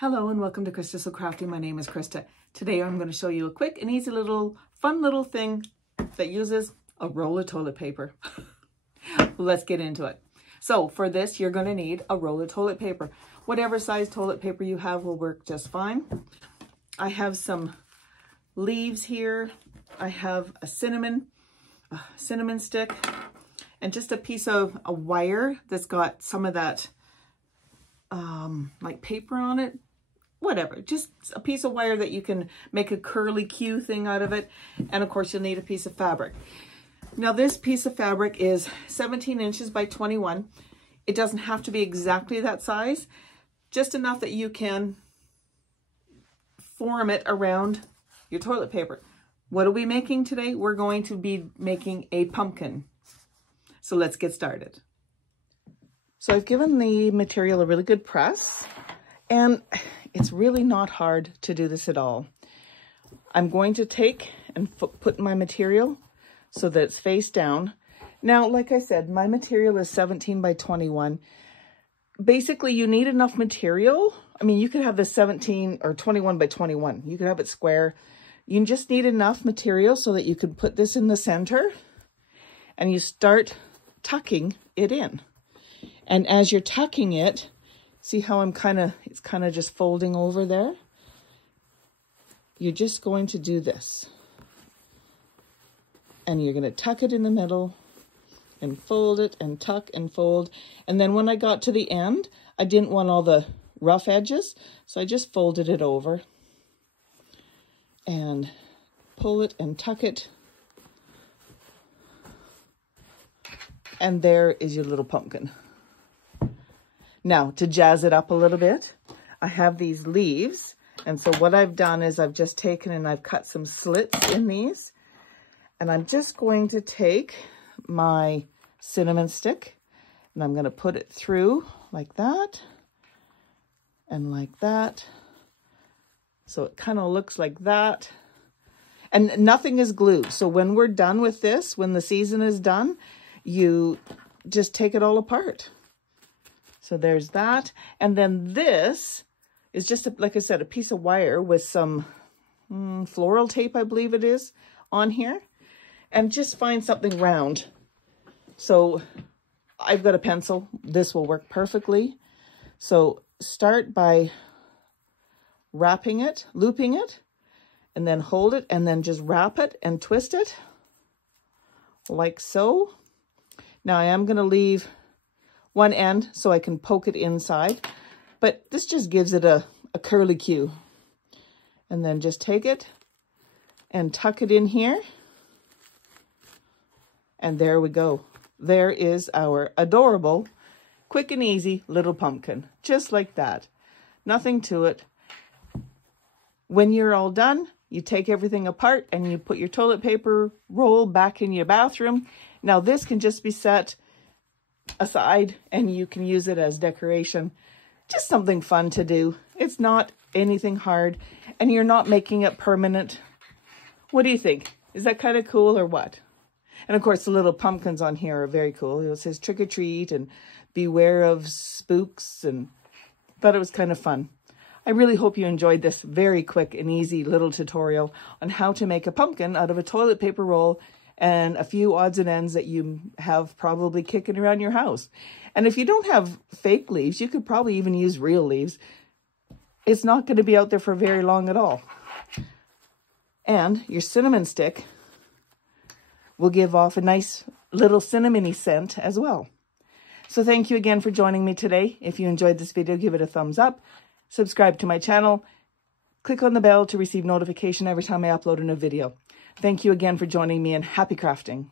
Hello and welcome to Krista So Crafty. My name is Krista. Today I'm going to show you a quick and easy fun little thing that uses a roll of toilet paper. Let's get into it. So for this, you're going to need a roll of toilet paper. Whatever size toilet paper you have will work just fine. I have some leaves here. I have a cinnamon stick, and just a piece of a wire that's got some of that like paper on it. Whatever, just a piece of wire that you can make a curly Q thing out of it. And of course you'll need a piece of fabric. Now this piece of fabric is 17 inches by 21. It doesn't have to be exactly that size, just enough that you can form it around your toilet paper. What are we making today? We're going to be making a pumpkin. So let's get started. So I've given the material a really good press, and it's really not hard to do this at all. I'm going to take and put my material so that it's face down. Now, like I said, my material is 17 by 21. Basically, you need enough material. I mean, you could have this 17 or 21 by 21. You could have it square. You just need enough material so that you can put this in the center and you start tucking it in. And as you're tucking it, see how it's kind of just folding over there? You're just going to do this. And you're going to tuck it in the middle and fold it and tuck and fold. And then when I got to the end, I didn't want all the rough edges, so I just folded it over and pull it and tuck it. And there is your little pumpkin. Now, to jazz it up a little bit, I have these leaves. And so what I've done is I've just taken and I've cut some slits in these. And I'm just going to take my cinnamon stick and I'm going to put it through like that and like that. So it kind of looks like that. And nothing is glued. So when we're done with this, when the season is done, you just take it all apart. So there's that. And then this is just, like I said, a piece of wire with some floral tape, I believe it is, on here. And just find something round. So I've got a pencil. This will work perfectly. So start by wrapping it, looping it, and then hold it, and then just wrap it and twist it like so. Now I am going to leave one end so I can poke it inside, but this just gives it a curly Q. And then just take it and tuck it in here. And there we go. There is our adorable, quick and easy little pumpkin, just like that. Nothing to it. When you're all done, you take everything apart and you put your toilet paper roll back in your bathroom. Now this can just be set aside and you can use it as decoration. Just something fun to do. It's not anything hard and you're not making it permanent. What do you think? Is that kind of cool or what? And of course the little pumpkins on here are very cool. It says trick or treat and beware of spooks, and thought it was kind of fun. I really hope you enjoyed this very quick and easy little tutorial on how to make a pumpkin out of a toilet paper roll and a few odds and ends that you have probably kicking around your house. And if you don't have fake leaves, you could probably even use real leaves. It's not going to be out there for very long at all. And your cinnamon stick will give off a nice little cinnamony scent as well. So thank you again for joining me today. If you enjoyed this video, give it a thumbs up. Subscribe to my channel. Click on the bell to receive notification every time I upload a new video. Thank you again for joining me, and happy crafting.